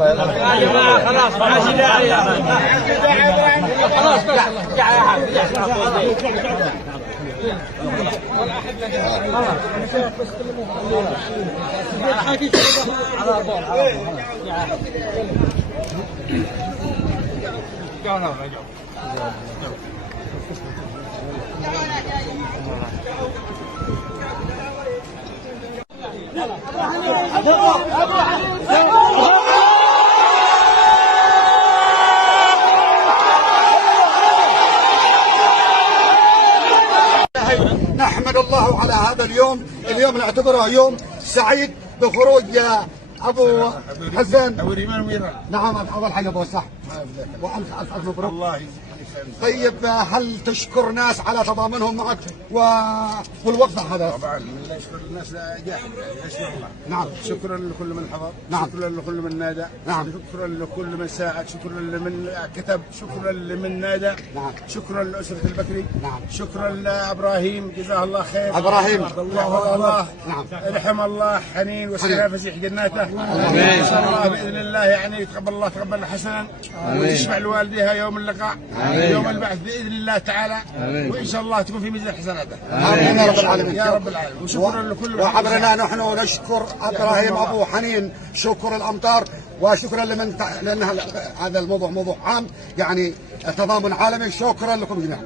يا جماعه خلاص ما عادش داعي خلاص نحمد الله على هذا اليوم نعتبره يوم سعيد بخروج ابو حسن ابو ريمان ويران. نعم اول حاجه ابو صح والف مبروك. الله يخليك. طيب هل تشكر ناس على تضامنهم معك والوقفه هذا؟ طبعا لا يشكر الناس جاهد يشكر الله. نعم. شكرا لكل من حضر. نعم. شكرا لكل من نادى. نعم. شكرا لكل من ساعد. شكرا لمن كتب. شكرا لمن نادى. نعم. شكرا لأسرة البكري. نعم. شكرا لابراهيم جزاه الله خير. ابراهيم الله نعم. رحم الله حنين والسلام فسيح جناته. ان شاء الله باذن الله يعني يتقبل الله تقبل حسنا ويشفع لوالديها يوم اللقاء يوم البعث باذن الله تعالى. وان شاء الله تكون في ميزان حسناته. امين يا رب العالمين. يا رب العالمين. وشكرا لكل من وحضرنا نحن نشكر ابراهيم ابو حنين شكر الامطار وشكرا لان هذا الموضوع موضوع عام يعني تضامن عالمي. شكرا لكم جميعا.